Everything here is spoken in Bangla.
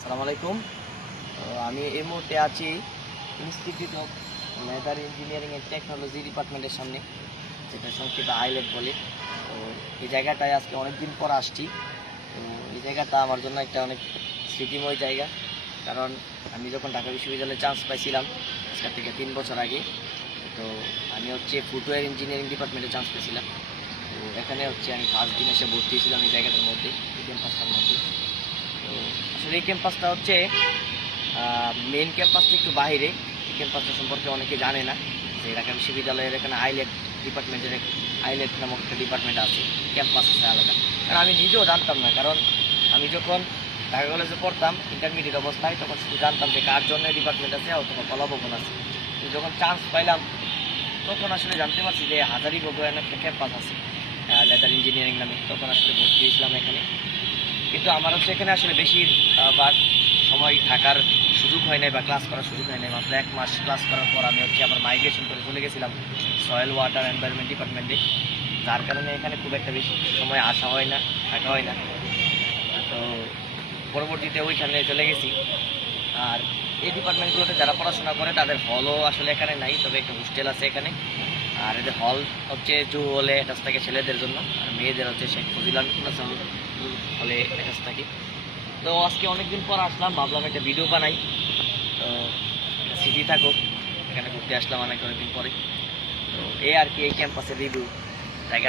আসসালামু আলাইকুম। আমি এই মুহূর্তে আছি institute of leather engineering and technology ডিপার্টমেন্টের সামনে, যেটা সংক্ষেপে আইলেট বলে। তো এই জায়গাটায় আজকে অনেক দিন পর আসছি। তো এই জায়গাটা আমার জন্য একটা অনেক স্মৃতিময় জায়গা, কারণ আমি যখন ঢাকা বিশ্ববিদ্যালয়ে চান্স পাইছিলাম আজকের থেকে 3 বছর আগে, তো আমি ফুটওয়্যার ইঞ্জিনিয়ারিং ডিপার্টমেন্টে চান্স পেয়েছিলাম। তো এখানে আমি ফার্স্ট দিন এসে ভর্তি হয়েছিলাম এই জায়গাটার মধ্যে, এই ক্যাম্পাসটার মধ্যে। তো আসলে এই ক্যাম্পাসটা মেইন ক্যাম্পাসটা একটু বাইরে। এই ক্যাম্পাসটা সম্পর্কে অনেকে জানে না যে ঢাকা বিশ্ববিদ্যালয়ের এখানে আইলেট নামক একটা ডিপার্টমেন্ট আছে, ক্যাম্পাস আছে আলাদা। কারণ আমি নিজেও জানতাম না, কারণ আমি যখন ঢাকা কলেজে পড়তাম ইন্টারমিডিয়েট অবস্থায়, তখন শুধু জানতাম যে কার জন্য ডিপার্টমেন্ট আছে অথবা কলাভবন আছে। যখন চান্স পাইলাম তখন আসলে জানতে পারছি যে হাজারীবাগে একটা ক্যাম্পাস আছে লেদার ইঞ্জিনিয়ারিং নামে। তখন আসলে ভর্তি হয়েছিলাম এখানে। কিন্তু আমার এখানে আসলে বেশিরভাগ সময় থাকার সুযোগ হয় নাই বা ক্লাস করার সুযোগ হয় নাই। মাত্র 1 মাস ক্লাস করার পর আমি আবার মাইগ্রেশন করে চলে গেছিলাম সয়েল ওয়াটার এনভায়রনমেন্ট ডিপার্টমেন্টে, যার কারণে এখানে খুব একটা বেশি সময় আসা হয় না, থাকা হয় না। তো পরবর্তীতে ওইখানে চলে গেছি। আর এই ডিপার্টমেন্টগুলোতে যারা পড়াশোনা করে তাদের হলও আসলে এখানে নাই, তবে একটা হোস্টেল আছে এখানে। আর এদের হল জু হলে অ্যাটাচ থাকে ছেলেদের জন্য, আর মেয়েদের শেখ ফজিলান হলে অ্যাটাচ থাকে। তো আজকে অনেকদিন পর আসলাম, ভাবলাম একটা ভিডিও বানাই। তো স্মৃতি থাকুক, এখানে ঘুরতে আসলাম অনেকদিন পরে। তো এই আর কি, এই ক্যাম্পাসের রিভিউ জায়গা।